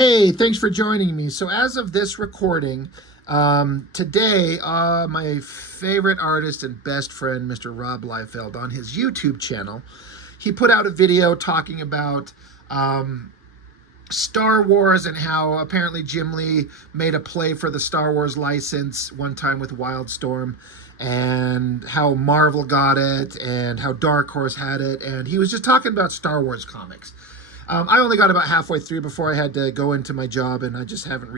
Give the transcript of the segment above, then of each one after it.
Hey, thanks for joining me. So as of this recording, today, my favorite artist and best friend, Mr. Rob Liefeld, on his YouTube channel, he put out a video talking about Star Wars and how apparently Jim Lee made a play for the Star Wars license one time with Wildstorm, and how Marvel got it and how Dark Horse had it, and he was just talking about Star Wars comics. I only got about halfway through before I had to go into my job, and I just haven't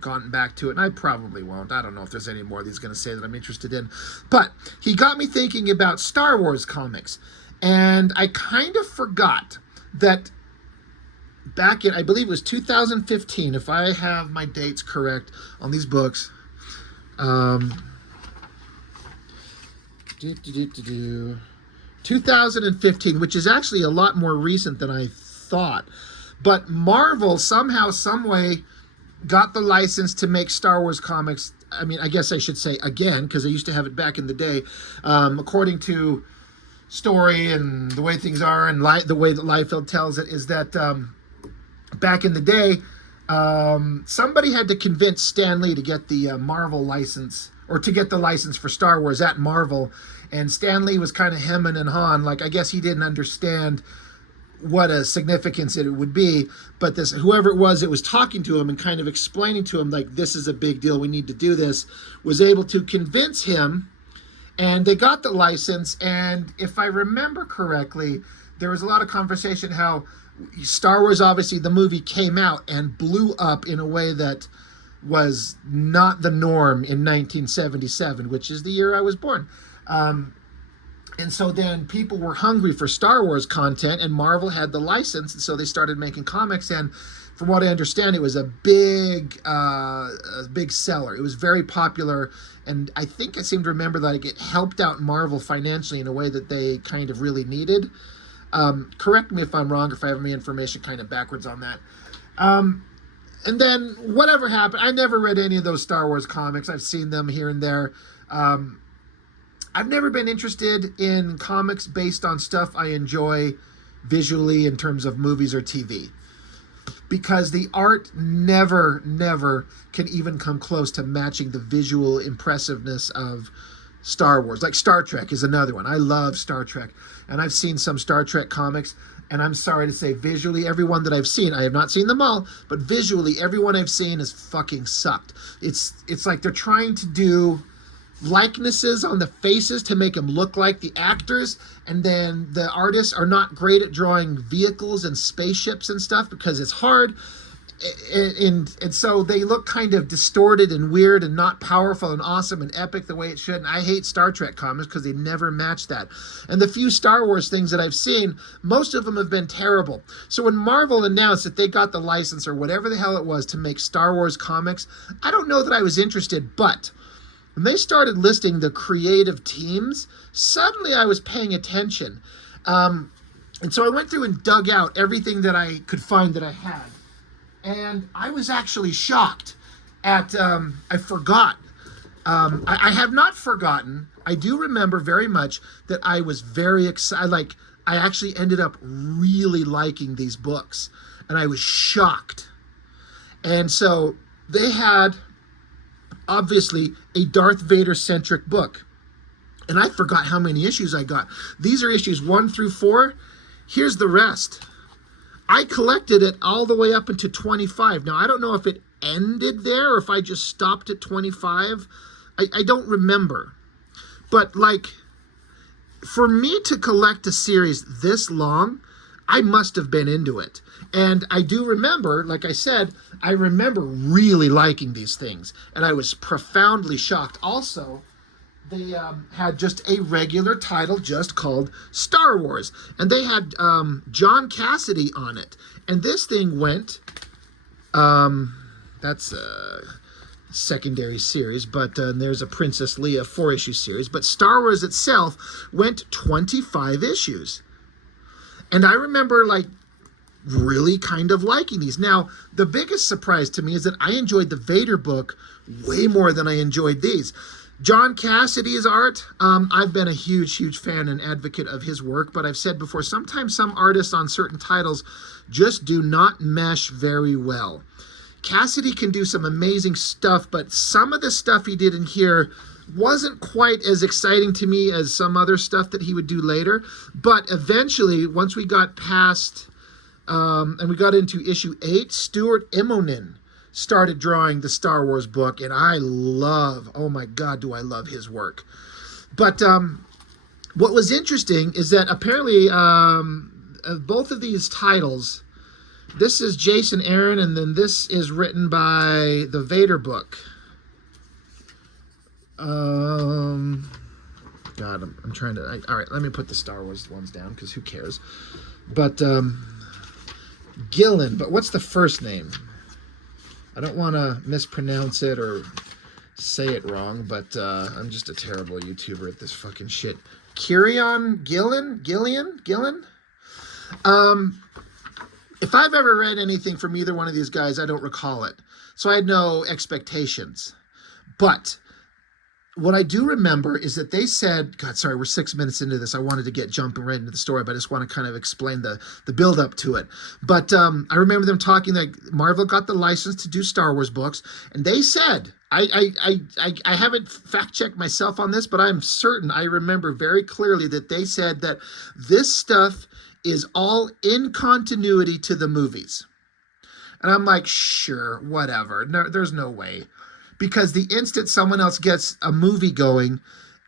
gotten back to it, and I probably won't. I don't know if there's any more that he's going to say that I'm interested in. But he got me thinking about Star Wars comics, and I kind of forgot that back in, I believe it was 2015, if I have my dates correct on these books, 2015, which is actually a lot more recent than I thought. But Marvel somehow, some way, got the license to make Star Wars comics. I mean, I guess I should say again, because I used to have it back in the day. According to story and the way things are, and the way that Liefeld tells it, is that back in the day, somebody had to convince Stan Lee to get the Marvel license, or to get the license for Star Wars at Marvel. And Stan Lee was kind of hemming and hawing, like I guess he didn't understand what a significance it would be, but this whoever it was that was talking to him and kind of explaining to him, like, this is a big deal, we need to do this, was able to convince him, and they got the license. And if I remember correctly, there was a lot of conversation how Star Wars, obviously the movie came out and blew up in a way that was not the norm in 1977, which is the year I was born. And so then people were hungry for Star Wars content, and Marvel had the license, and so they started making comics. And from what I understand, it was a big seller. It was very popular, and I think I seem to remember that it helped out Marvel financially in a way that they kind of really needed. Correct me if I'm wrong, if I have any information kind of backwards on that. And then whatever happened, I never read any of those Star Wars comics. I've seen them here and there. I've never been interested in comics based on stuff I enjoy visually in terms of movies or TV, because the art never can even come close to matching the visual impressiveness of Star Wars. Like Star Trek is another one. I love Star Trek, and I've seen some Star Trek comics, and I'm sorry to say, visually, everyone that I've seen, I have not seen them all, but visually, everyone I've seen has fucking sucked. It's like they're trying to do likenesses on the faces to make them look like the actors, and then the artists are not great at drawing vehicles and spaceships and stuff because it's hard, and so they look kind of distorted and weird and not powerful and awesome and epic the way it should. And I hate Star Trek comics because they never match that. And the few Star Wars things that I've seen, most of them have been terrible. So when Marvel announced that they got the license, or whatever the hell it was, to make Star Wars comics, I don't know that I was interested, but when they started listing the creative teams, suddenly I was paying attention. And so I went through and dug out everything that I could find that I had. And I was actually shocked at, I forgot. I have not forgotten. I do remember very much that I was very excited. Like, I actually ended up really liking these books. And I was shocked. And so they had, obviously, a Darth Vader centric book, and I forgot how many issues I got. These are issues 1 through 4. Here's the rest. I collected it all the way up into 25. Now, I don't know if it ended there or if I just stopped at 25. I don't remember. But, like, for me to collect a series this long, I must have been into it. And I do remember, like I said, I remember really liking these things. And I was profoundly shocked. Also, they had just a regular title just called Star Wars. And they had John Cassidy on it. And this thing went, that's a secondary series, but there's a Princess Leia 4-issue series. But Star Wars itself went 25 issues. And I remember, like, really kind of liking these. Now, the biggest surprise to me is that I enjoyed the Vader book way more than I enjoyed these. John Cassidy's art, I've been a huge fan and advocate of his work, but I've said before, sometimes some artists on certain titles just do not mesh very well. Cassidy can do some amazing stuff, but some of the stuff he did in here wasn't quite as exciting to me as some other stuff that he would do later. But eventually, once we got past, and we got into issue 8, Stuart Immonen started drawing the Star Wars book, and I love, oh my God, do I love his work. But what was interesting is that apparently both of these titles, this is Jason Aaron, and then this is written by the Vader book. God, I'm trying to, all right, let me put the Star Wars ones down, because who cares. But Gillen, but what's the first name? I don't want to mispronounce it or say it wrong, but I'm just a terrible YouTuber at this fucking shit. Kieran Gillen? If I've ever read anything from either one of these guys, I don't recall it. So I had no expectations. But what I do remember is that they said, God, sorry, we're 6 minutes into this. I wanted to get jumping right into the story, but I just want to kind of explain the build up to it. But I remember them talking that Marvel got the license to do Star Wars books, and they said, I haven't fact checked myself on this, but I'm certain I remember very clearly that they said that this stuff is all in continuity to the movies. And I'm like, sure, whatever. No, there's no way. Because the instant someone else gets a movie going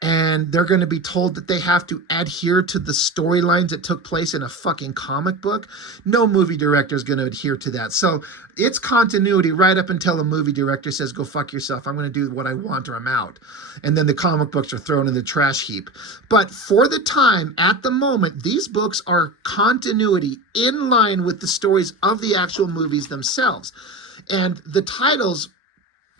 and they're going to be told that they have to adhere to the storylines that took place in a fucking comic book, no movie director is going to adhere to that. So it's continuity right up until a movie director says, go fuck yourself. I'm going to do what I want or I'm out. And then the comic books are thrown in the trash heap. But for the time, at the moment, these books are continuity in line with the stories of the actual movies themselves. And the titles,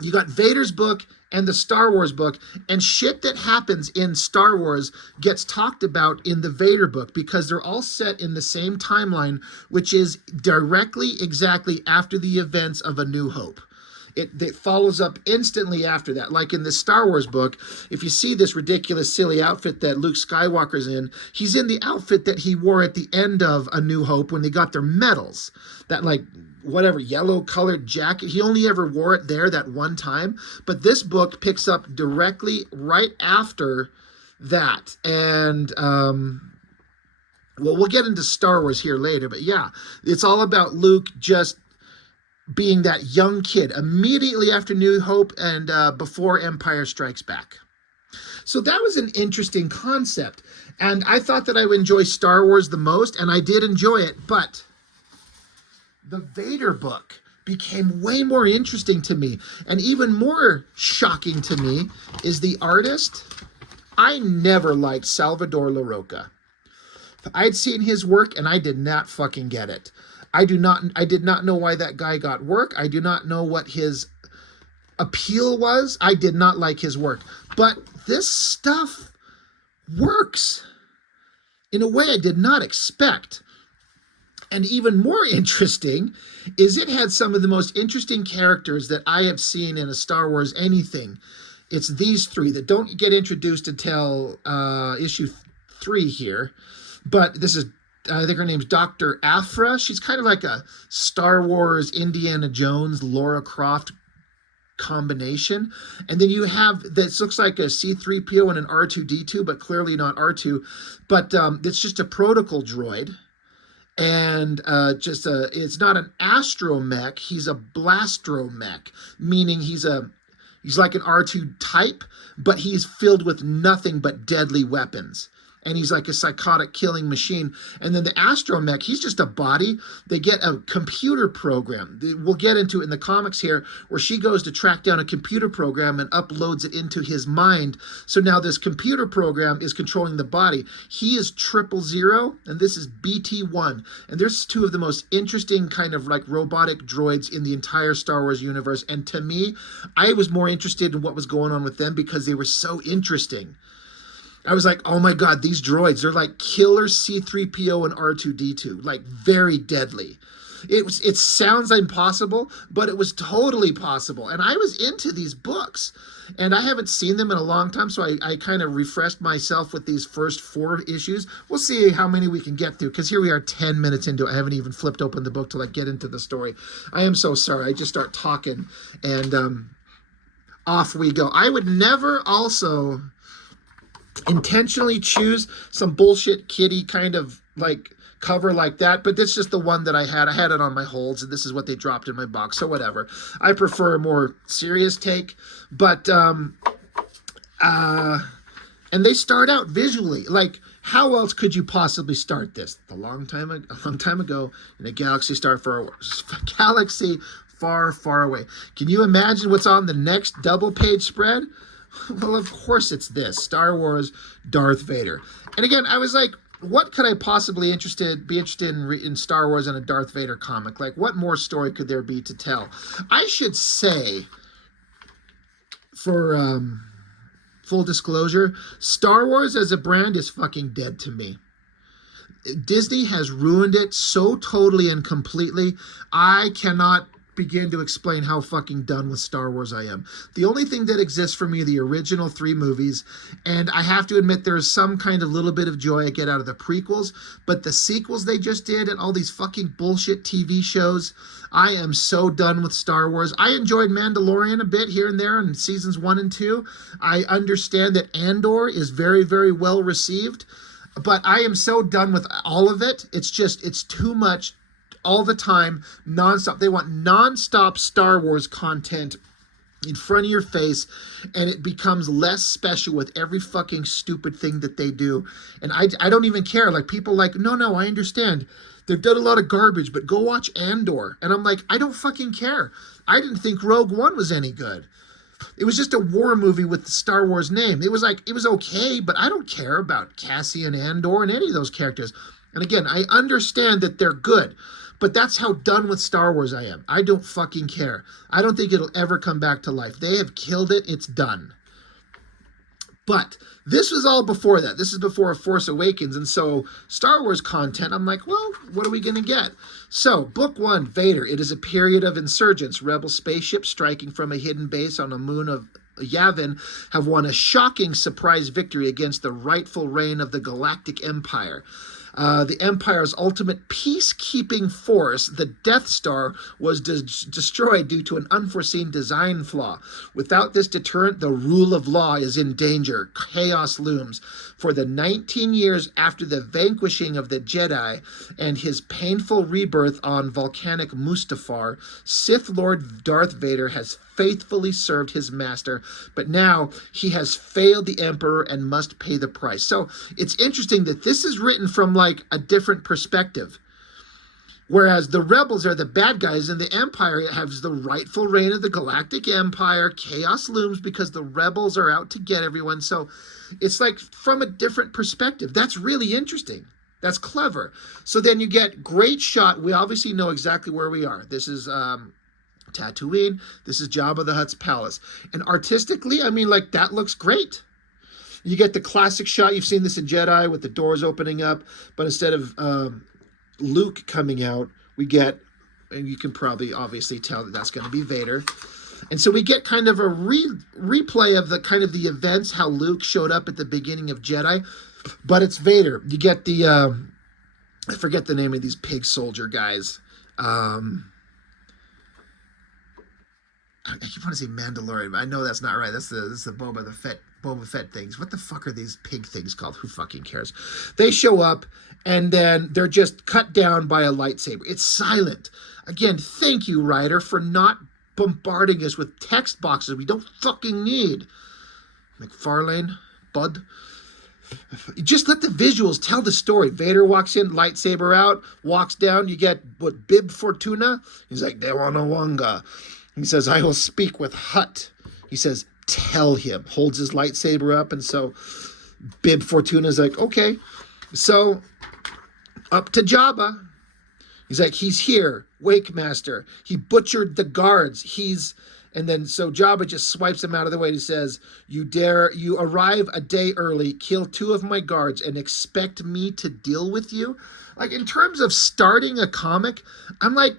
you got Vader's book and the Star Wars book, and shit that happens in Star Wars gets talked about in the Vader book because they're all set in the same timeline, which is directly exactly after the events of A New Hope. It follows up instantly after that. Like in the Star Wars book, if you see this ridiculous, silly outfit that Luke Skywalker's in, he's in the outfit that he wore at the end of A New Hope when they got their medals. That, like, whatever, yellow colored jacket. He only ever wore it there that one time. But this book picks up directly right after that. And, well, we'll get into Star Wars here later. But yeah, it's all about Luke just being that young kid immediately after New Hope and before Empire Strikes Back. So that was an interesting concept. And I thought that I would enjoy Star Wars the most, and I did enjoy it. But the Vader book became way more interesting to me. And even more shocking to me is the artist. I never liked Salvador Larroca. I'd seen his work, and I did not fucking get it. I did not know why that guy got work. I do not know what his appeal was. I did not like his work. But this stuff works in a way I did not expect. And even more interesting is it had some of the most interesting characters that I have seen in a Star Wars anything. It's these three that don't get introduced until issue 3 here. But this is, I think her name's Dr. Aphra. She's kind of like a Star Wars, Indiana Jones, Lara Croft combination. And then you have, this looks like a C-3PO and an R2-D2, but clearly not R2. But it's just a protocol droid. And it's not an astromech, he's a blastromech, meaning he's like an R2 type, but he's filled with nothing but deadly weapons. And he's like a psychotic killing machine. And then the astromech, he's just a body. They get a computer program. We'll get into it in the comics here, where she goes to track down a computer program and uploads it into his mind. So now this computer program is controlling the body. He is 000, and this is BT-1. And there's two of the most interesting kind of like robotic droids in the entire Star Wars universe. And to me, I was more interested in what was going on with them because they were so interesting. I was like, oh my God, these droids, they're like killer C-3PO and R2-D2, like very deadly. It sounds impossible, but it was totally possible. And I was into these books, and I haven't seen them in a long time, so I kind of refreshed myself with these first 4 issues. We'll see how many we can get through, because here we are 10 minutes into it. I haven't even flipped open the book till I get into the story. I am so sorry. I just start talking, and off we go. I would never also intentionally choose some bullshit kitty kind of like cover like that, but that's just the one that I had. I had it on my holds, and this is what they dropped in my box, so whatever. I prefer a more serious take, but and they start out visually like, how else could you possibly start this? A long time ago in a galaxy far, far away. Can you imagine what's on the next double page spread? Well, of course it's this, Star Wars Darth Vader. And again, I was like, what could I possibly be interested in Star Wars and a Darth Vader comic? Like, what more story could there be to tell? I should say, for full disclosure, Star Wars as a brand is fucking dead to me. Disney has ruined it so totally and completely. I cannot begin to explain how fucking done with Star Wars I am. The only thing that exists for me are the original 3 movies, and I have to admit there's some kind of little bit of joy I get out of the prequels, but the sequels they just did and all these fucking bullshit TV shows, I am so done with Star Wars. I enjoyed Mandalorian a bit here and there in seasons 1 and 2. I understand that Andor is very, very well received, but I am so done with all of it. It's too much all the time, nonstop. They want nonstop Star Wars content in front of your face, and it becomes less special with every fucking stupid thing that they do. And I don't even care. Like, people like, no, I understand. They've done a lot of garbage, but go watch Andor. And I'm like, I don't fucking care. I didn't think Rogue One was any good. It was just a war movie with the Star Wars name. It was okay, but I don't care about Cassian Andor and any of those characters. And again, I understand that they're good, but that's how done with Star Wars I am. I don't fucking care. I don't think it'll ever come back to life. They have killed it. It's done. But this was all before that. This is before Force Awakens. And so Star Wars content, I'm like, well, what are we going to get? So Book 1, Vader. It is a period of insurgents. Rebel spaceships striking from a hidden base on the moon of Yavin have won a shocking surprise victory against the rightful reign of the Galactic Empire. The Empire's ultimate peacekeeping force, the Death Star, was destroyed due to an unforeseen design flaw. Without this deterrent, the rule of law is in danger. Chaos looms. For the 19 years after the vanquishing of the Jedi and his painful rebirth on volcanic Mustafar, Sith Lord Darth Vader has faithfully served his master, but now he has failed the Emperor and must pay the price. So it's interesting that this is written from like a different perspective. Whereas the rebels are the bad guys and the Empire has the rightful reign of the Galactic Empire. Chaos looms because the rebels are out to get everyone. So it's like from a different perspective. That's really interesting. That's clever. So then you get great shot. We obviously know exactly where we are. This is Tatooine. This is Jabba the Hutt's palace. And artistically, I mean, like, that looks great. You get the classic shot. You've seen this in Jedi with the doors opening up, but instead of Luke coming out, we get, and you can probably obviously tell that that's going to be Vader. And so we get kind of a replay of the kind of the events, how Luke showed up at the beginning of Jedi, but it's Vader. You get the, I forget the name of these pig soldier guys. I keep wanting to say Mandalorian, but I know that's not right. That's the Boba Fett things. What the fuck are these pig things called? Who fucking cares? They show up, and then they're just cut down by a lightsaber. It's silent. Again, thank you, writer, for not bombarding us with text boxes we don't fucking need. McFarlane, bud. Just let the visuals tell the story. Vader walks in, lightsaber out, walks down. You get, what, Bib Fortuna? He's like, Dewanga. He says, I will speak with Hutt. He says, tell him. Holds his lightsaber up. And so Bib Fortuna's like, okay. So up to Jabba. He's like, he's here. Wake Master. He butchered the guards. And then so Jabba just swipes him out of the way and he says, you arrive a day early, kill 2 of my guards, and expect me to deal with you? Like, in terms of starting a comic, I'm like,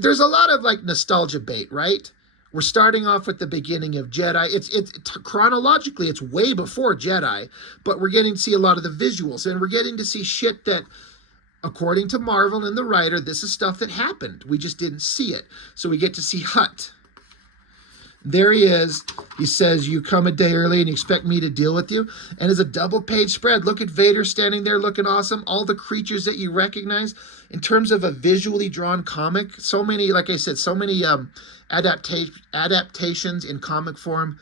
there's a lot of like nostalgia bait, right? We're starting off with the beginning of Jedi. It's chronologically, it's way before Jedi, but we're getting to see a lot of the visuals, and we're getting to see shit that, according to Marvel and the writer, this is stuff that happened. We just didn't see it. So we get to see Hutt. There he is. He says, you come a day early and you expect me to deal with you. And it's a double-page spread. Look at Vader standing there looking awesome. All the creatures that you recognize. In terms of a visually drawn comic, so many, like I said, so many adaptations in comic form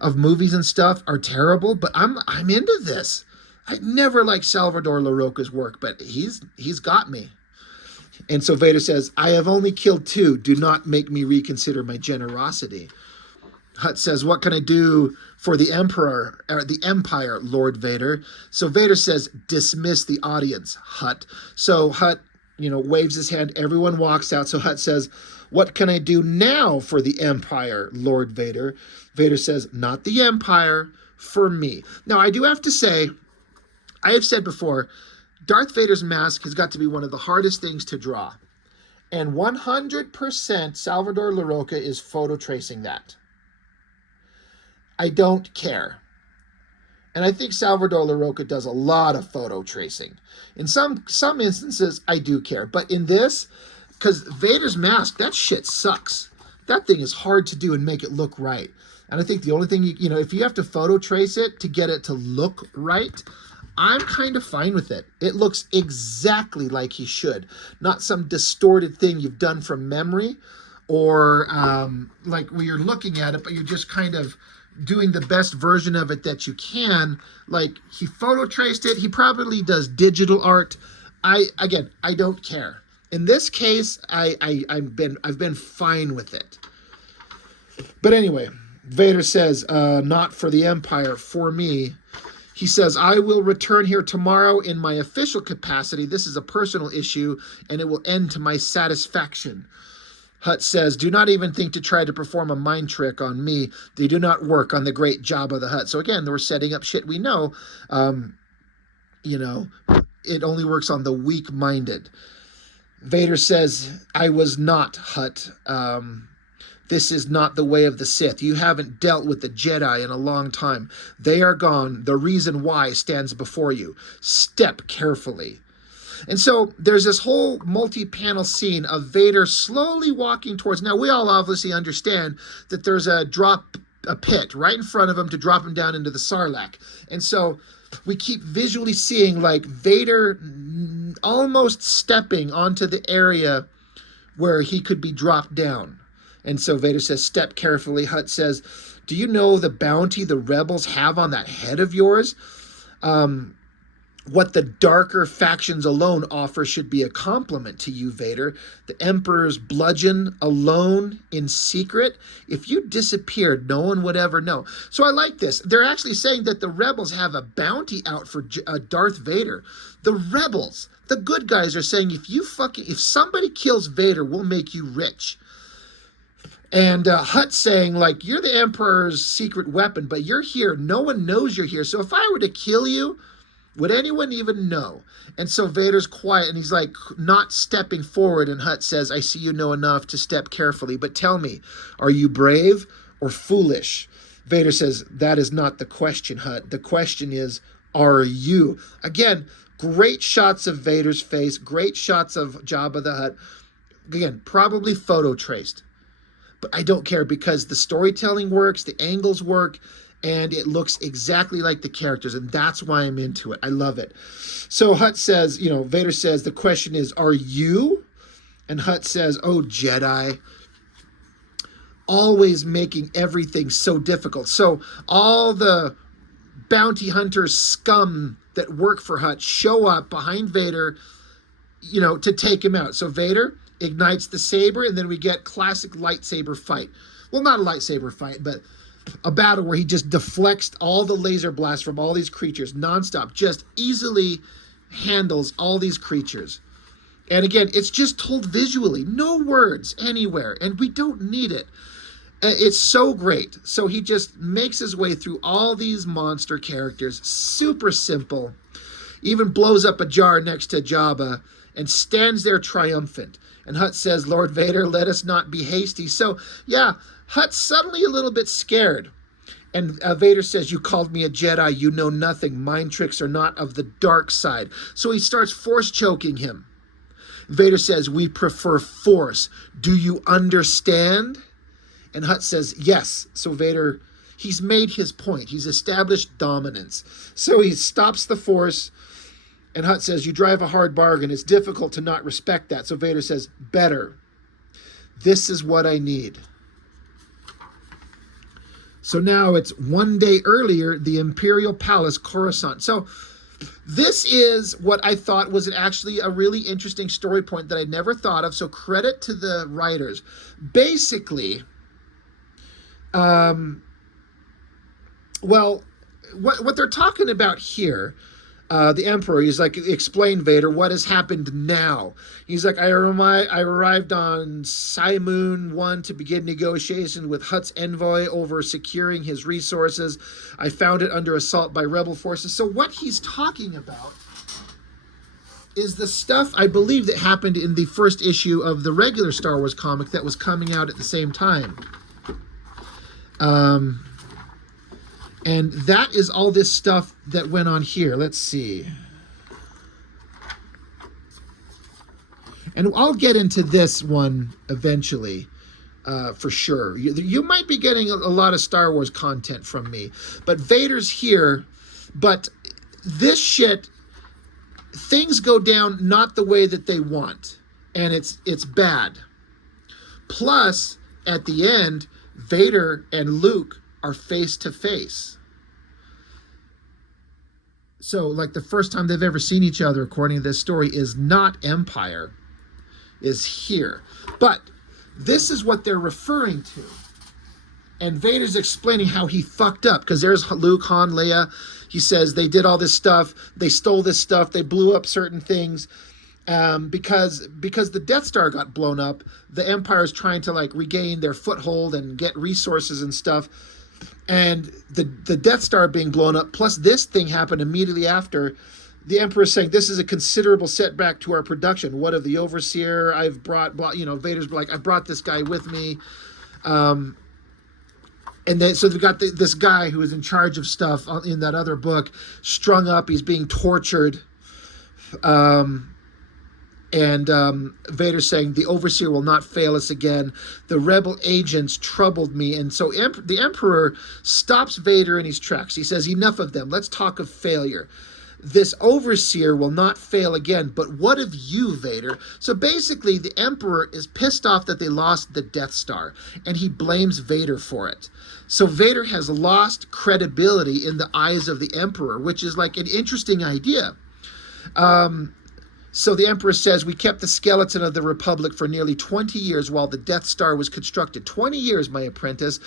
of movies and stuff are terrible. But I'm into this. I never liked Salvador Larroca's work, but he's got me. And so Vader says, I have only killed 2. Do not make me reconsider my generosity. Hutt says, what can I do for the Emperor, or the Empire, Lord Vader? So Vader says, dismiss the audience, Hutt. So Hutt, waves his hand. Everyone walks out. So Hutt says, what can I do now for the Empire, Lord Vader? Vader says, not the Empire, for me. Now, I do have to say, I have said before, Darth Vader's mask has got to be one of the hardest things to draw. And 100% Salvador Larroca is photo tracing that. I don't care. And I think Salvador Larroca does a lot of photo tracing. In some instances, I do care. But in this, because Vader's mask, that shit sucks. That thing is hard to do and make it look right. And I think the only thing, if you have to photo trace it to get it to look right, I'm kind of fine with it. It looks exactly like he should. Not some distorted thing you've done from memory, or like where you're looking at it, but you're just kind of doing the best version of it that you can. Like, he photo traced it. He probably does digital art. I don't care. In this case, I've been fine with it. But anyway, Vader says, not for the Empire, for me. He says, I will return here tomorrow in my official capacity. This is a personal issue, and it will end to my satisfaction. Hutt says, do not even think to try to perform a mind trick on me. They do not work on the great Jabba the Hutt. So again, we're setting up shit we know. It only works on the weak-minded. Vader says, I was not Hutt. This is not the way of the Sith. You haven't dealt with the Jedi in a long time. They are gone. The reason why stands before you. Step carefully. And so there's this whole multi-panel scene of Vader slowly walking towards... Now, we all obviously understand that there's a pit right in front of him to drop him down into the sarlacc. And so we keep visually seeing like Vader almost stepping onto the area where he could be dropped down. And so Vader says, step carefully. Hutt says, do you know the bounty the rebels have on that head of yours? What the darker factions alone offer should be a compliment to you, Vader. The Emperor's bludgeon alone in secret. If you disappeared, no one would ever know. So I like this. They're actually saying that the rebels have a bounty out for Darth Vader. The rebels, the good guys, are saying, if somebody kills Vader, we'll make you rich. And Hutt saying, like, you're the Emperor's secret weapon, but you're here. No one knows you're here. So if I were to kill you, would anyone even know? And so Vader's quiet, and he's like not stepping forward. And Hutt says, I see you know enough to step carefully. But tell me, are you brave or foolish? Vader says, that is not the question, Hutt. The question is, are you? Again, great shots of Vader's face, great shots of Jabba the Hutt. Again, probably photo traced. But I don't care because the storytelling works, the angles work, and it looks exactly like the characters, and that's why I'm into it. I love it. So Hutt says, Vader says, the question is, are you? And Hutt says, oh, Jedi, always making everything so difficult. So all the bounty hunter scum that work for Hutt show up behind Vader, to take him out. So Vader ignites the saber, and then we get classic lightsaber fight. Well, not a lightsaber fight, but a battle where he just deflects all the laser blasts from all these creatures nonstop, just easily handles all these creatures. And again, it's just told visually, no words anywhere, and we don't need it. It's so great. So he just makes his way through all these monster characters, super simple, even blows up a jar next to Jabba and stands there triumphant. And Hutt says, Lord Vader, let us not be hasty. So, yeah, Hutt's suddenly a little bit scared. And Vader says, you called me a Jedi, you know nothing. Mind tricks are not of the dark side. So he starts force choking him. Vader says, we prefer force. Do you understand? And Hutt says, yes. So Vader, he's made his point. He's established dominance. So he stops the force. And Hutt says, you drive a hard bargain. It's difficult to not respect that. So Vader says, better. This is what I need. So now it's one day earlier, the Imperial Palace, Coruscant. So this is what I thought was actually a really interesting story point that I never thought of. So credit to the writers. Basically, well, what they're talking about here, the Emperor, he's like, explain, Vader, what has happened now? He's like, I arrived on Simoon 1 to begin negotiations with Hutt's envoy over securing his resources. I found it under assault by rebel forces. So what he's talking about is the stuff, I believe, that happened in the first issue of the regular Star Wars comic that was coming out at the same time. And that is all this stuff that went on here. Let's see. And I'll get into this one eventually, for sure. You might be getting a lot of Star Wars content from me. But Vader's here. But this shit, things go down not the way that they want. And it's bad. Plus, at the end, Vader and Luke are face to face. So, like, the first time they've ever seen each other, according to this story, is not Empire, is here. But this is what they're referring to. And Vader's explaining how he fucked up, because there's Luke, Han, Leia. He says they did all this stuff, they stole this stuff, they blew up certain things. Because the Death Star got blown up, the Empire is trying to, like, regain their foothold and get resources and stuff. And the Death Star being blown up, plus this thing happened immediately after. The Emperor is saying, this is a considerable setback to our production. What of the Overseer? I've brought, Vader's like, I brought this guy with me. And then, so they've got this guy who is in charge of stuff in that other book, strung up. He's being tortured. And Vader's saying, the Overseer will not fail us again. The rebel agents troubled me. And so the Emperor stops Vader in his tracks. He says, enough of them. Let's talk of failure. This Overseer will not fail again. But what of you, Vader? So basically, the Emperor is pissed off that they lost the Death Star. And he blames Vader for it. So Vader has lost credibility in the eyes of the Emperor, which is like an interesting idea. So the Emperor says, we kept the skeleton of the Republic for nearly 20 years while the Death Star was constructed. 20 years, my apprentice.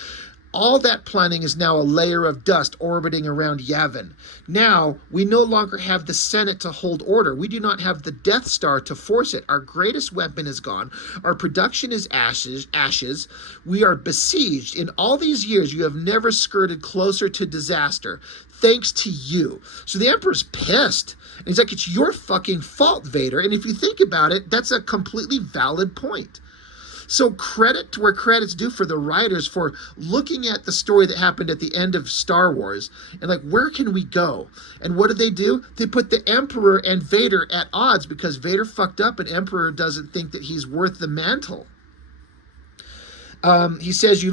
All that planning is now a layer of dust orbiting around Yavin. Now, we no longer have the Senate to hold order. We do not have the Death Star to force it. Our greatest weapon is gone. Our production is ashes. We are besieged. In all these years, you have never skirted closer to disaster. Thanks to you. So the Emperor's pissed. And he's like, it's your fucking fault, Vader. And if you think about it, that's a completely valid point. So credit to where credit's due for the writers for looking at the story that happened at the end of Star Wars and like, where can we go? And what do? They put the Emperor and Vader at odds because Vader fucked up and Emperor doesn't think that he's worth the mantle. He says, you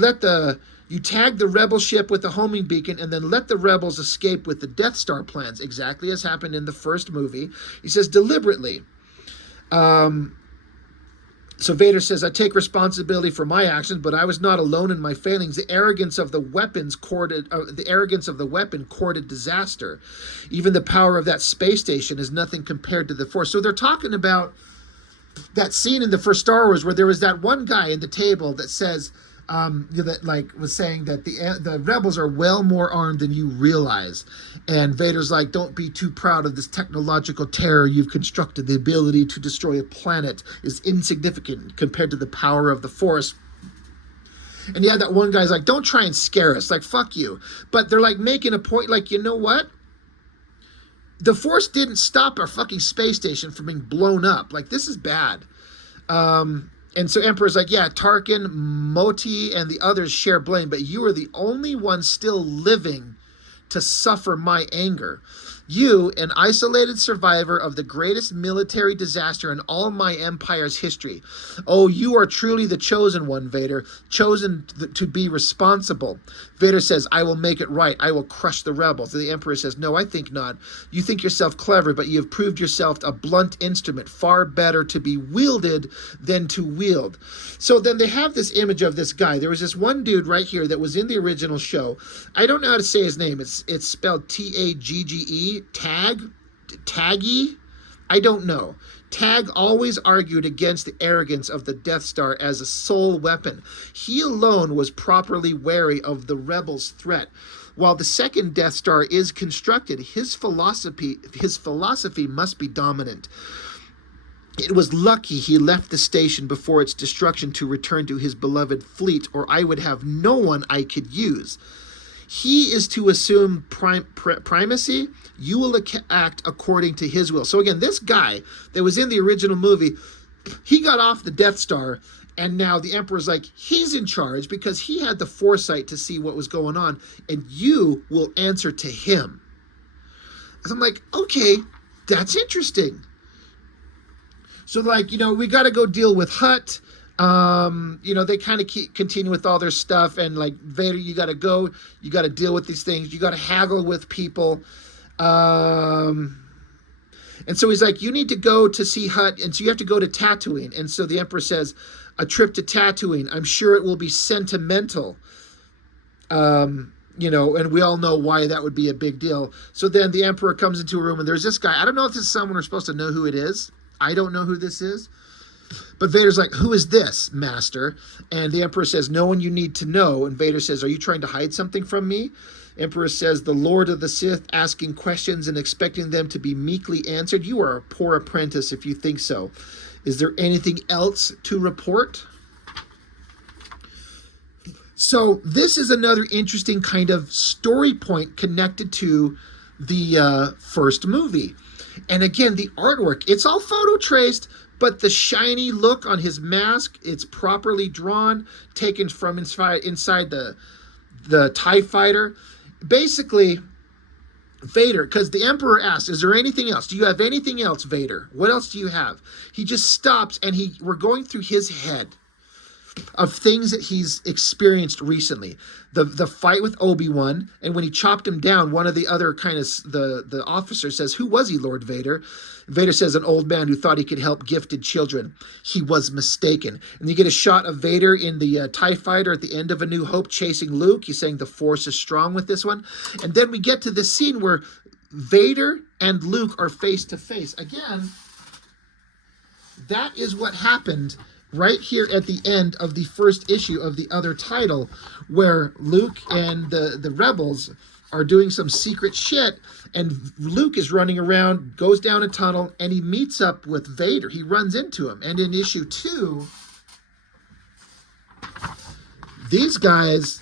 tag the rebel ship with a homing beacon and then let the rebels escape with the Death Star plans, exactly as happened in the first movie. He says deliberately. So Vader says, I take responsibility for my actions, but I was not alone in my failings. The arrogance of the weapon courted disaster. Even the power of that space station is nothing compared to the Force. So they're talking about that scene in the first Star Wars where there was that one guy at the table that says, that like was saying that the rebels are well more armed than you realize. And Vader's like, don't be too proud of this technological terror you've constructed. The ability to destroy a planet is insignificant compared to the power of the Force. And yeah, that one guy's like, don't try and scare us. Like, fuck you. But they're like making a point, like, you know what? The Force didn't stop our fucking space station from being blown up. Like, this is bad. And so Emperor's like, yeah, Tarkin, Moti, and the others share blame, but you are the only one still living to suffer my anger. You, an isolated survivor of the greatest military disaster in all my empire's history. Oh, you are truly the chosen one, Vader, chosen to be responsible. Vader says, I will make it right. I will crush the rebels. And the Emperor says, no, I think not. You think yourself clever, but you have proved yourself a blunt instrument, far better to be wielded than to wield. So then they have this image of this guy. There was this one dude right here that was in the original show. I don't know how to say his name. It's spelled Tagge. Taggy? I don't know. Tag always argued against the arrogance of the Death Star as a sole weapon. He alone was properly wary of the rebels' threat. While the second Death Star is constructed, his philosophy must be dominant. It was lucky he left the station before its destruction to return to his beloved fleet, or I would have no one I could use. He is to assume primacy. You will act according to his will. So again, this guy that was in the original movie, he got off the Death Star, and now the Emperor's like, he's in charge because he had the foresight to see what was going on, and you will answer to him. And I'm like, okay, that's interesting. So like, you know, we got to go deal with Hutt. You know, they kind of continue with all their stuff, and like, Vader, you got to go, you got to deal with these things, you got to haggle with people. And so he's like, you need to go to see Hutt, and so you have to go to Tatooine. And so the Emperor says, a trip to Tatooine, I'm sure it will be sentimental. You know, and we all know why that would be a big deal. So then the Emperor comes into a room, and there's this guy. I don't know if this is someone we're supposed to know who it is. I don't know who this is. But Vader's like, who is this, Master? And the Emperor says, no one you need to know. And Vader says, are you trying to hide something from me? Emperor says, the Lord of the Sith, asking questions and expecting them to be meekly answered. You are a poor apprentice if you think so. Is there anything else to report? So this is another interesting kind of story point connected to the first movie. And again, the artwork, it's all photo traced, but the shiny look on his mask, it's properly drawn, taken from inside the TIE fighter. Basically, Vader, because the Emperor asks, is there anything else? Do you have anything else, Vader? What else do you have? He just stops, and we're going through his head of things that he's experienced recently. The fight with Obi-Wan, and when he chopped him down, one of the other kind of, the officer says, who was he, Lord Vader? Vader says, an old man who thought he could help gifted children. He was mistaken. And you get a shot of Vader in the TIE fighter at the end of A New Hope chasing Luke. He's saying the Force is strong with this one. And then we get to this scene where Vader and Luke are face to face. Again, that is what happened right here at the end of the first issue of the other title, where Luke and the rebels are doing some secret shit, and Luke is running around, goes down a tunnel, and he meets up with Vader. He runs into him. And in issue 2, these guys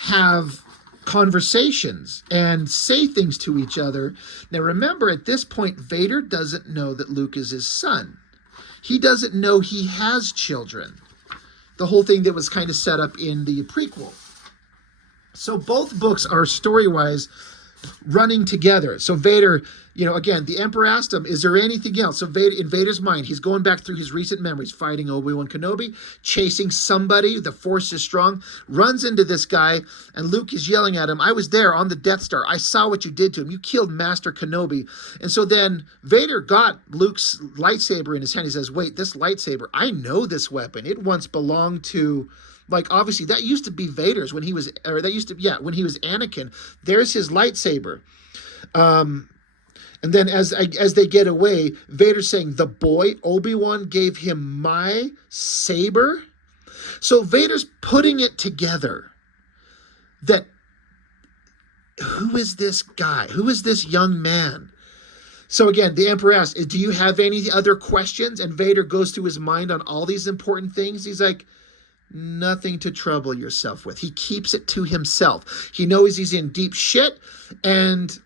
have conversations and say things to each other. Now remember, at this point, Vader doesn't know that Luke is his son. He doesn't know he has children. The whole thing that was kind of set up in the prequel. So both books are story-wise running together. So Vader, you know, again, the Emperor asked him, is there anything else? So Vader, in Vader's mind, he's going back through his recent memories, fighting Obi-Wan Kenobi, chasing somebody, the Force is strong, runs into this guy, and Luke is yelling at him, I was there on the Death Star. I saw what you did to him. You killed Master Kenobi. And so then Vader got Luke's lightsaber in his hand. He says, wait, this lightsaber, I know this weapon. It once belonged to... Like, obviously, that used to be Vader's when he was, or that used to, yeah, when he was Anakin. There's his lightsaber. And then as they get away, Vader's saying, the boy, Obi-Wan, gave him my saber. So Vader's putting it together that, who is this guy? Who is this young man? So again, the Emperor asks, do you have any other questions? And Vader goes through his mind on all these important things. He's like, Nothing to trouble yourself with. He keeps it to himself. He knows he's in deep shit, and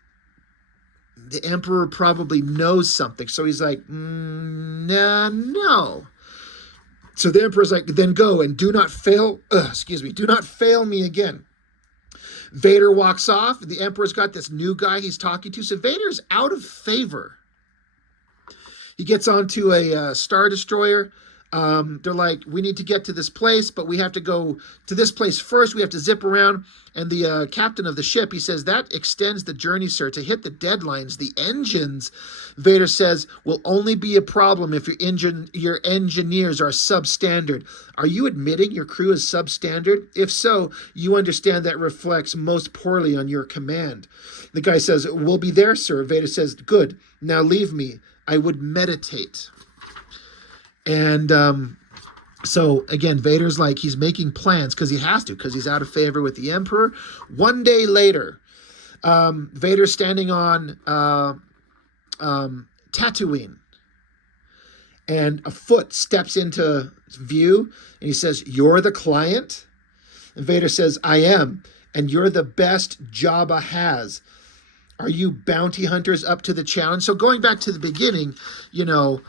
the emperor probably knows something. So he's like, nah, no. So the emperor's like, then go and do not fail, do not fail me again. Vader walks off. The emperor's got this new guy he's talking to. So Vader's out of favor. He gets onto a Star Destroyer. They're like, we need to get to this place, but we have to go to this place first. We have to zip around. And the captain of the ship, he says, that extends the journey, sir, to hit the deadlines. The engines, Vader says, will only be a problem if your engineers are substandard. Are you admitting your crew is substandard? If so, you understand that reflects most poorly on your command. The guy says, we'll be there, sir. Vader says, good. Now leave me. I would meditate. And so again, Vader's like, he's making plans because he has to, because he's out of favor with the Emperor. One day later, Vader's standing on Tatooine, and a foot steps into view, and he says, you're the client? And Vader says, I am, and you're the best Jabba has. Are you bounty hunters up to the challenge? So going back to the beginning, you know,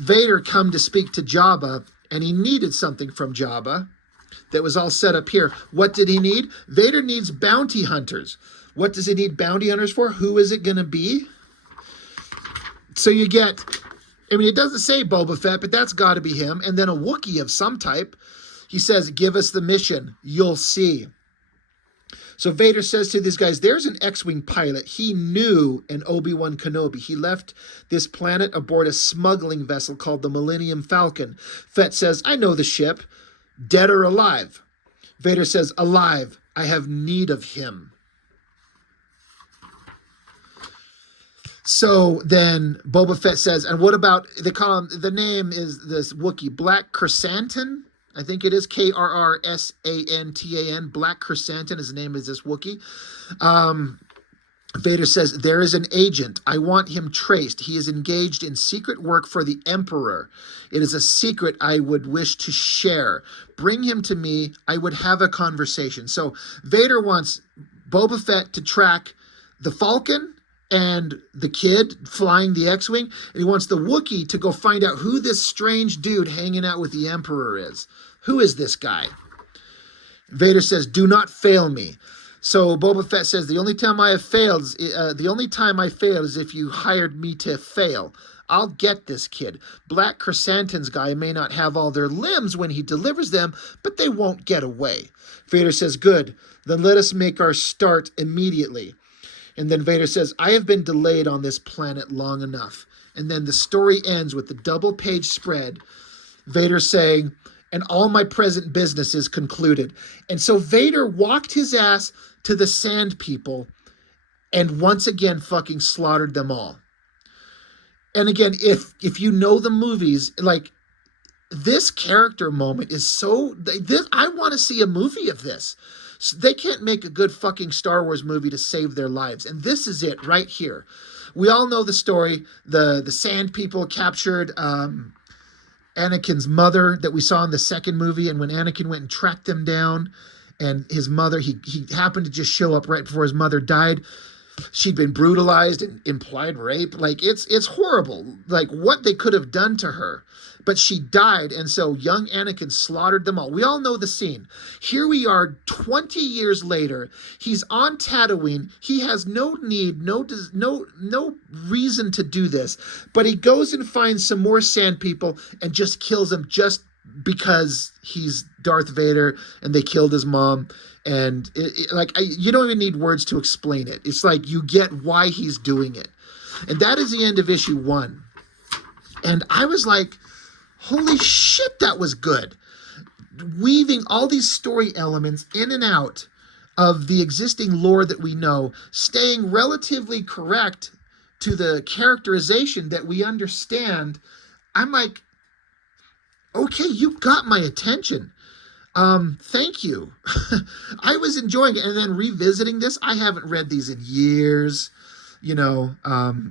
Vader come to speak to Jabba, and he needed something from Jabba that was all set up here. What did he need? Vader needs bounty hunters. What does he need bounty hunters for? Who is it going to be? So you get, I mean, it doesn't say Boba Fett, but that's got to be him. And then a Wookiee of some type. He says, give us the mission. You'll see. So Vader says to these guys, there's an X-Wing pilot. He knew an Obi-Wan Kenobi. He left this planet aboard a smuggling vessel called the Millennium Falcon. Fett says, I know the ship. Dead or alive? Vader says, alive. I have need of him. So then Boba Fett says, and what about, they call him, the name is this Wookiee, Black Chrysanthemum? I think it is Krrsantan. Black Chrysanthemum, his name is this Wookiee. Vader says, there is an agent. I want him traced. He is engaged in secret work for the Emperor. It is a secret I would wish to share. Bring him to me. I would have a conversation. So Vader wants Boba Fett to track the Falcon and the kid flying the X-Wing, and he wants the Wookiee to go find out who this strange dude hanging out with the Emperor is. Who is this guy? Vader says, do not fail me. So Boba Fett says, the only time I failed is if you hired me to fail. I'll get this kid. Black Chrysanthemum's guy may not have all their limbs when he delivers them, but they won't get away. Vader says, good. Then let us make our start immediately. And then Vader says, I have been delayed on this planet long enough. And then the story ends with the double-page spread. Vader saying, and all my present business is concluded. And so Vader walked his ass to the Sand People and once again fucking slaughtered them all. And again, if you know the movies, like, this character moment is so... I want to see a movie of this. They can't make a good fucking Star Wars movie to save their lives. And this is it right here. We all know the story. The Sand People captured Anakin's mother that we saw in the second movie. And when Anakin went and tracked them down, and his mother, he happened to just show up right before his mother died. She'd been brutalized and implied rape. Like, it's horrible. Like, what they could have done to her. But she died, and so young Anakin slaughtered them all. We all know the scene. Here we are 20 years later. He's on Tatooine. He has no need, no reason to do this. But he goes and finds some more Sand People and just kills them just because he's Darth Vader and they killed his mom. And you don't even need words to explain it. It's like you get why he's doing it. And that is the end of issue 1. And I was like, holy shit, that was good. Weaving all these story elements in and out of the existing lore that we know, staying relatively correct to the characterization that we understand. I'm like, okay, you got my attention. Thank you. I was enjoying it. And then revisiting this, I haven't read these in years. you know,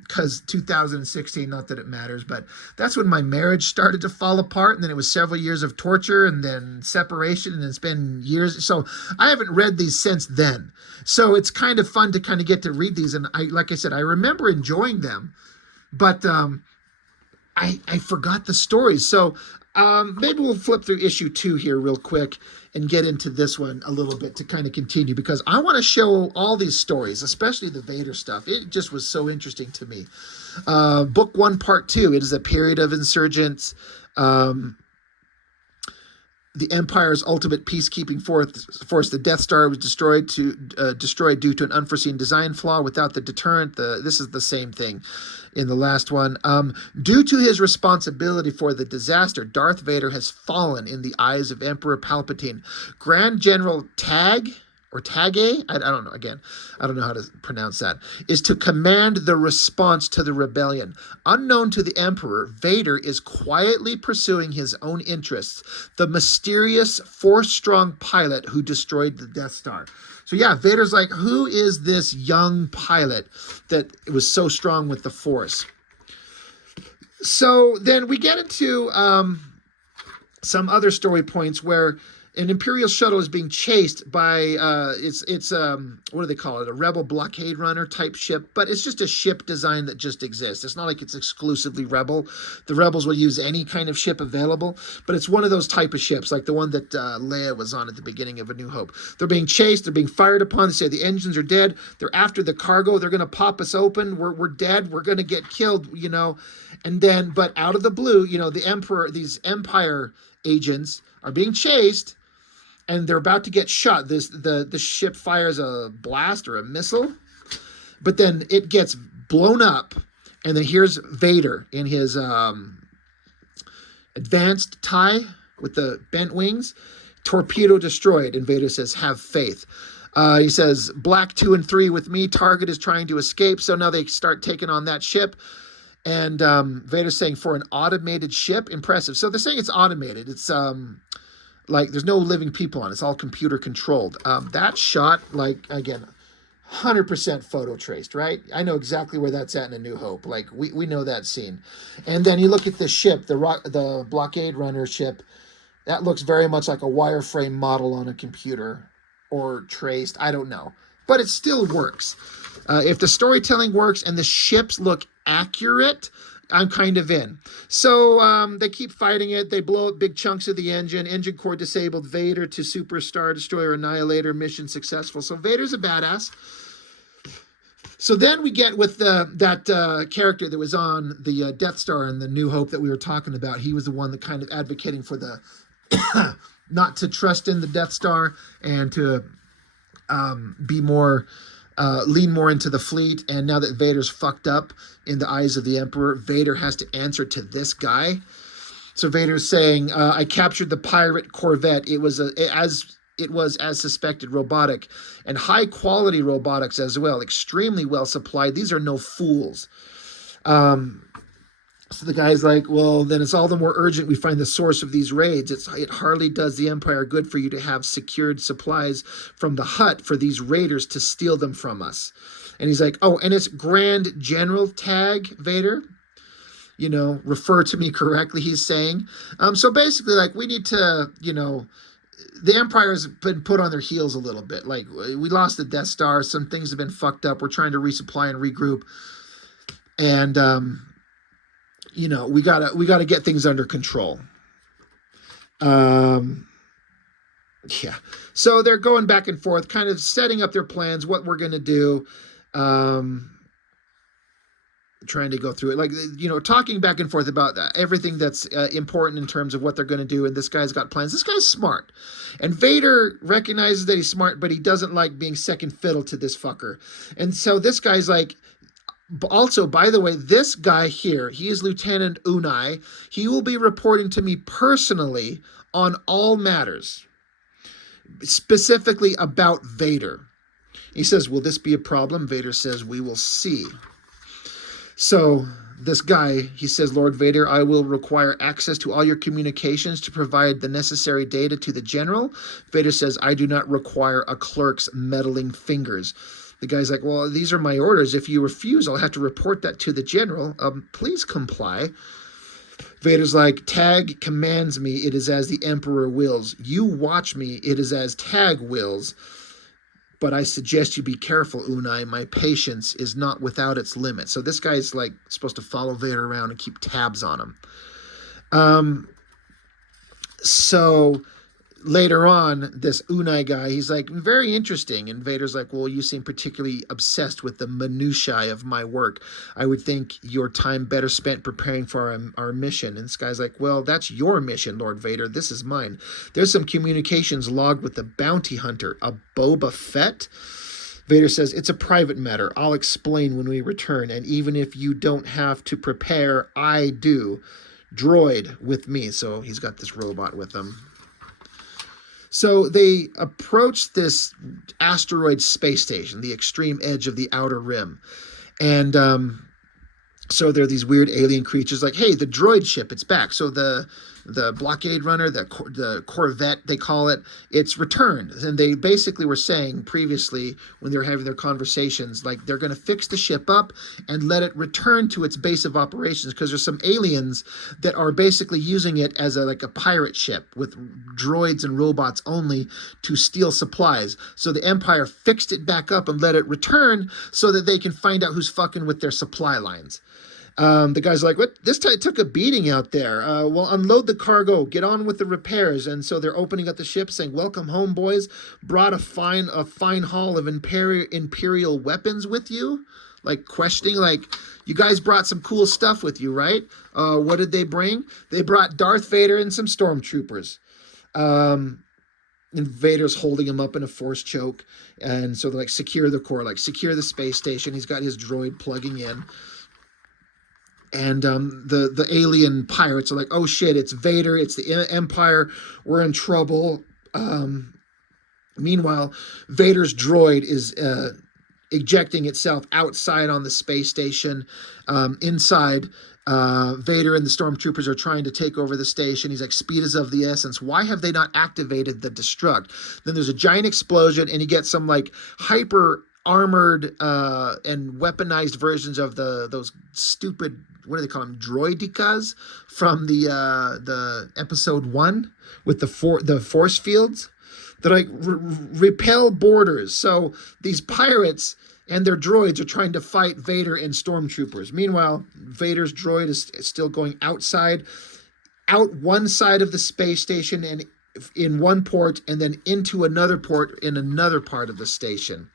because 2016, not that it matters, but that's when my marriage started to fall apart. And then it was several years of torture and then separation. And it's been years. So I haven't read these since then. So it's kind of fun to kind of get to read these. And like I said, I remember enjoying them, but I forgot the stories. So maybe we'll flip through issue 2 here real quick and get into this one a little bit to kind of continue, because I want to show all these stories, especially the Vader stuff. It just was so interesting to me. Book 1, part 2. It is a period of insurgents. The Empire's ultimate peacekeeping force, the Death Star, was destroyed due to an unforeseen design flaw. Without the deterrent, this is the same thing in the last one. Due to his responsibility for the disaster, Darth Vader has fallen in the eyes of Emperor Palpatine. Grand General Tag, or Tage, I don't know, again, I don't know how to pronounce that, is to command the response to the rebellion. Unknown to the Emperor, Vader is quietly pursuing his own interests, the mysterious Force-strong pilot who destroyed the Death Star. So yeah, Vader's like, who is this young pilot that was so strong with the Force? So then we get into some other story points where an Imperial shuttle is being chased by it's what do they call it? A rebel blockade runner type ship, but it's just a ship design that just exists. It's not like it's exclusively rebel. The rebels will use any kind of ship available, but it's one of those type of ships, like the one that Leia was on at the beginning of A New Hope. They're being chased. They're being fired upon. They say the engines are dead. They're after the cargo. They're going to pop us open. We're dead. We're going to get killed, you know. And then, but out of the blue, you know, these Empire agents are being chased, and they're about to get shot. The ship fires a blast or a missile, but then it gets blown up, and then here's Vader in his advanced tie with the bent wings. Torpedo destroyed, and Vader says, "Have faith." He says, "Black 2 and 3 with me. Target is trying to escape." So now they start taking on that ship. And Vader's saying, for an automated ship, impressive. So they're saying it's automated. It's like there's no living people on it. It's all computer controlled. That shot, like, again, 100% photo traced, right? I know exactly where that's at in A New Hope. Like, we know that scene. And then you look at the ship, the blockade runner ship. That looks very much like a wireframe model on a computer, or traced. I don't know. But it still works. If the storytelling works and the ships look accurate, I'm kind of in. So they keep fighting it. They blow up big chunks of the engine. Engine core disabled. Vader to Superstar Destroyer Annihilator. Mission successful. So Vader's a badass. So then we get with that character that was on the Death Star in the New Hope that we were talking about. He was the one that kind of advocating for the not to trust in the Death Star and to be more lean more into the fleet. And now that Vader's fucked up in the eyes of the Emperor, Vader has to answer to this guy. So Vader's saying, I captured the pirate corvette. It was as suspected, robotic, and high quality robotics as well, extremely well supplied. These are no fools. So the guy's like, well, then it's all the more urgent we find the source of these raids. It hardly does the Empire good for you to have secured supplies from the Hutt for these raiders to steal them from us. And he's like, oh, and it's Grand General Tag, Vader. You know, refer to me correctly, he's saying. So basically, like, we need to, you know, the Empire's been put on their heels a little bit. Like, we lost the Death Star. Some things have been fucked up. We're trying to resupply and regroup. And, you know, we gotta get things under control. Yeah. So they're going back and forth, kind of setting up their plans, what we're going to do. Trying to go through it, like, you know, talking back and forth about everything that's important in terms of what they're going to do. And this guy's got plans. This guy's smart. And Vader recognizes that he's smart, but he doesn't like being second fiddle to this fucker. And so this guy's like, also, by the way, this guy here, he is Lieutenant Unai. He will be reporting to me personally on all matters, specifically about Vader. He says, will this be a problem? Vader says, we will see. So this guy, he says, Lord Vader, I will require access to all your communications to provide the necessary data to the general. Vader says, I do not require a clerk's meddling fingers. The guy's like, well, these are my orders. If you refuse, I'll have to report that to the general. Please comply. Vader's like, Tag commands me. It is as the Emperor wills. You watch me. It is as Tag wills. But I suggest you be careful, Unai. My patience is not without its limit. So this guy's like supposed to follow Vader around and keep tabs on him. So later on, this Unai guy, he's like, very interesting. And Vader's like, well, you seem particularly obsessed with the minutiae of my work. I would think your time better spent preparing for our mission. And this guy's like, well, that's your mission, Lord Vader. This is mine. There's some communications logged with the bounty hunter, a Boba Fett. Vader says, it's a private matter. I'll explain when we return. And even if you don't have to prepare, I do. Droid with me. So he's got this robot with him. So they approach this asteroid space station, the extreme edge of the outer rim. And so there are these weird alien creatures like, hey, the droid ship, it's back. So the blockade runner, the Corvette, they call it, it's returned. And they basically were saying previously when they were having their conversations, like they're going to fix the ship up and let it return to its base of operations because there's some aliens that are basically using it as a pirate ship with droids and robots only to steal supplies. So the Empire fixed it back up and let it return so that they can find out who's fucking with their supply lines. The guy's like, what? This took a beating out there. Well, unload the cargo, get on with the repairs. And so they're opening up the ship saying, welcome home, boys. Brought a fine haul of imperial weapons with you. Like questioning, like, you guys brought some cool stuff with you, right? What did they bring? They brought Darth Vader and some stormtroopers. And Vader's holding him up in a force choke. And so they're like, secure the core, like secure the space station. He's got his droid plugging in. And the alien pirates are like, oh shit, it's Vader, it's the Empire, we're in trouble. Meanwhile, Vader's droid is ejecting itself outside on the space station. Inside, Vader and the stormtroopers are trying to take over the station. He's like, speed is of the essence. Why have they not activated the destruct? Then there's a giant explosion, and you get some like hyper armored and weaponized versions of those stupid, what do they call them, droidicas from the episode 1 with the force fields that like repel borders. So these pirates and their droids are trying to fight Vader and stormtroopers. Meanwhile, Vader's droid is still going out one side of the space station and in one port, and then into another port in another part of the station.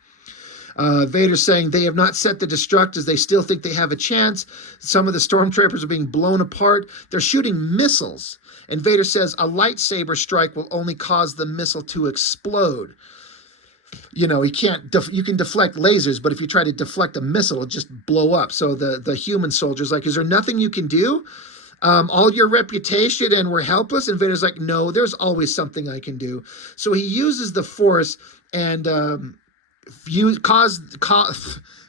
Vader's saying they have not set the destruct as they still think they have a chance. Some of the stormtroopers are being blown apart. They're shooting missiles. And Vader says a lightsaber strike will only cause the missile to explode. You know, you can deflect lasers, but if you try to deflect a missile, it'll just blow up. So the human soldier's like, is there nothing you can do? All your reputation and we're helpless? And Vader's like, no, there's always something I can do. So he uses the Force and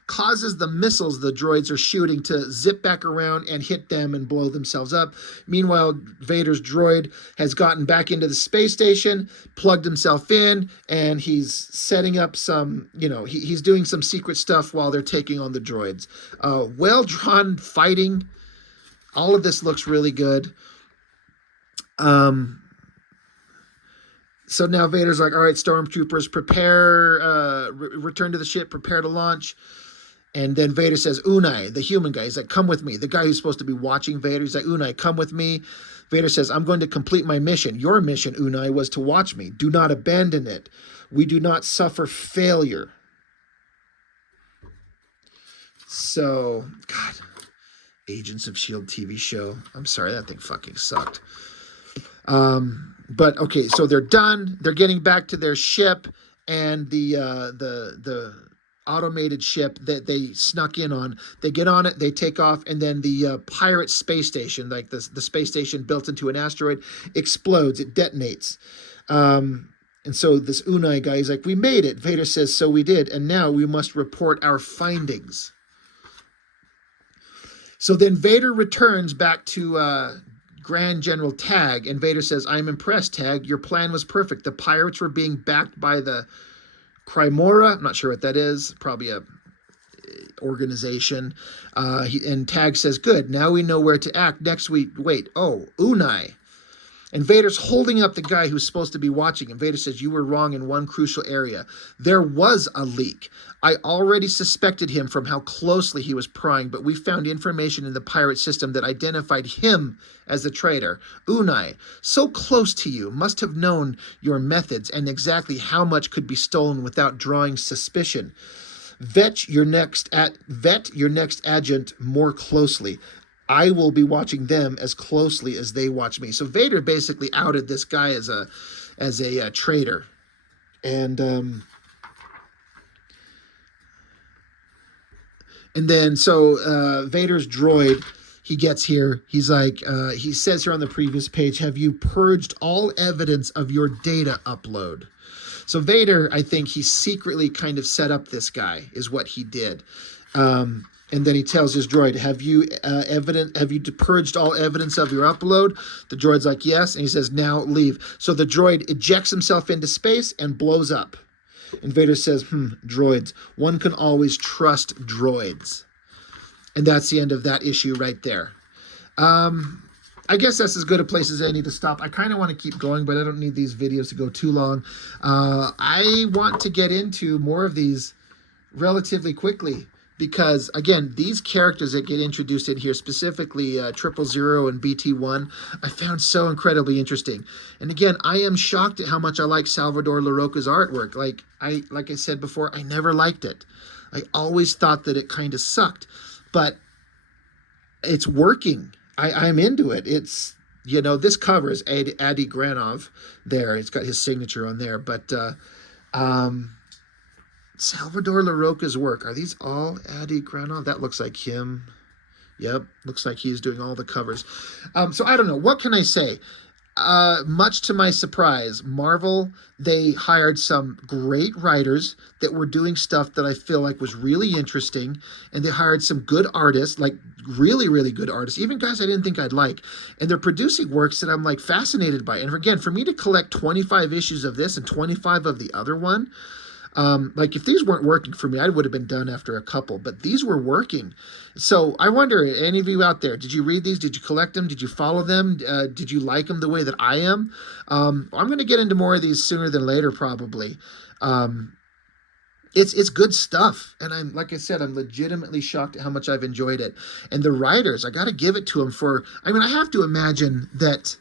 causes the missiles the droids are shooting to zip back around and hit them and blow themselves up. Meanwhile, Vader's droid has gotten back into the space station, plugged himself in, and he's setting up some, he's doing some secret stuff while they're taking on the droids. Well-drawn fighting. All of this looks really good. So now Vader's like, all right, stormtroopers, prepare, return to the ship, prepare to launch. And then Vader says, Unai, the human guy, he's like, come with me. The guy who's supposed to be watching Vader, he's like, Unai, come with me. Vader says, I'm going to complete my mission. Your mission, Unai, was to watch me. Do not abandon it. We do not suffer failure. So, God, Agents of S.H.I.E.L.D. TV show. I'm sorry, that thing fucking sucked. But okay, so they're done. They're getting back to their ship, and the automated ship that they snuck in on. They get on it, they take off, and then the pirate space station, like the space station built into an asteroid, explodes. It detonates. And so this Unai guy is like, we made it. Vader says, so we did, and now we must report our findings. So then Vader returns back to Grand General Tag, and Vader says, I'm impressed, Tag. Your plan was perfect. The pirates were being backed by the Crymora, I'm not sure what that is, probably a organization. And Tag says, good, now we know where to act. Next week, wait, oh, Unai. And Vader's holding up the guy who's supposed to be watching. And Vader says, you were wrong in one crucial area. There was a leak. I already suspected him from how closely he was prying, but we found information in the pirate system that identified him as the traitor. Unai, so close to you, must have known your methods and exactly how much could be stolen without drawing suspicion. Vet your next adjutant more closely. I will be watching them as closely as they watch me. So Vader basically outed this guy as a traitor, and then Vader's droid, he gets here. He's like, he says here on the previous page, have you purged all evidence of your data upload? So Vader, I think he secretly kind of set up this guy, is what he did. And then he tells his droid, have you purged all evidence of your upload? The droid's like, yes. And he says, now leave. So the droid ejects himself into space and blows up. And Vader says, droids. One can always trust droids. And that's the end of that issue right there. I guess that's as good a place as any to stop. I kind of want to keep going, but I don't need these videos to go too long. I want to get into more of these relatively quickly, because, again, these characters that get introduced in here, specifically 000 and BT-1, I found so incredibly interesting. And, again, I am shocked at how much I like Salvador Larroca's artwork. Like I said before, I never liked it. I always thought that it kind of sucked. But it's working. I'm into it. It's, you know, this cover is Adi Granov there. It's got his signature on there. But Salvador Larroca's work. Are these all Adi Granov? That looks like him. Yep, looks like he's doing all the covers. So I don't know. What can I say? Much to my surprise, Marvel, they hired some great writers that were doing stuff that I feel like was really interesting, and they hired some good artists, like really, really good artists, even guys I didn't think I'd like, and they're producing works that I'm like fascinated by. And again, for me to collect 25 issues of this and 25 of the other one, like if these weren't working for me, I would have been done after a couple, but these were working. So I wonder, any of you out there, did you read these? Did you collect them? Did you follow them? Did you like them the way that I am? I'm going to get into more of these sooner than later, probably. It's good stuff. And like I said, I'm legitimately shocked at how much I've enjoyed it. And the writers, I got to give it to them I have to imagine that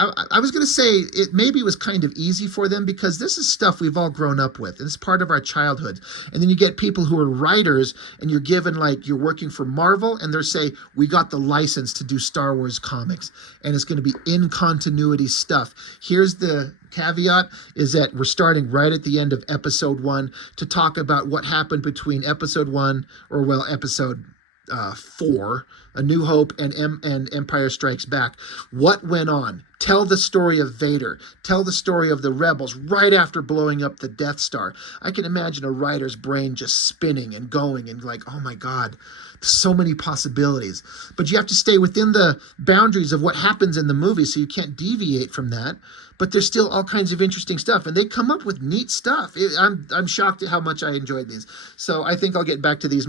I was going to say it maybe was kind of easy for them, because this is stuff we've all grown up with. And it's part of our childhood. And then you get people who are writers, and you're given, like, you're working for Marvel, and they're saying, we got the license to do Star Wars comics, and it's going to be in continuity stuff. Here's the caveat, is that we're starting right at the end of episode 1 to talk about what happened between episode 1, or well, episode 4, A New Hope, and Empire Strikes Back. What went on? Tell the story of Vader. Tell the story of the rebels right after blowing up the Death Star. I can imagine a writer's brain just spinning and going and like, oh my God, so many possibilities. But you have to stay within the boundaries of what happens in the movie, so you can't deviate from that. But there's still all kinds of interesting stuff, and they come up with neat stuff. I'm shocked at how much I enjoyed these. So I think I'll get back to these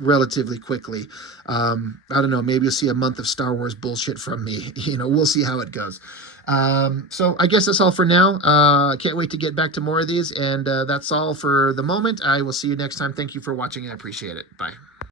relatively quickly. I don't know, maybe you'll see a month of Star Wars bullshit from me. We'll see how it goes. So I guess that's all for now. I can't wait to get back to more of these, and that's all for the moment. I will see you next time. Thank you for watching. I appreciate it. Bye.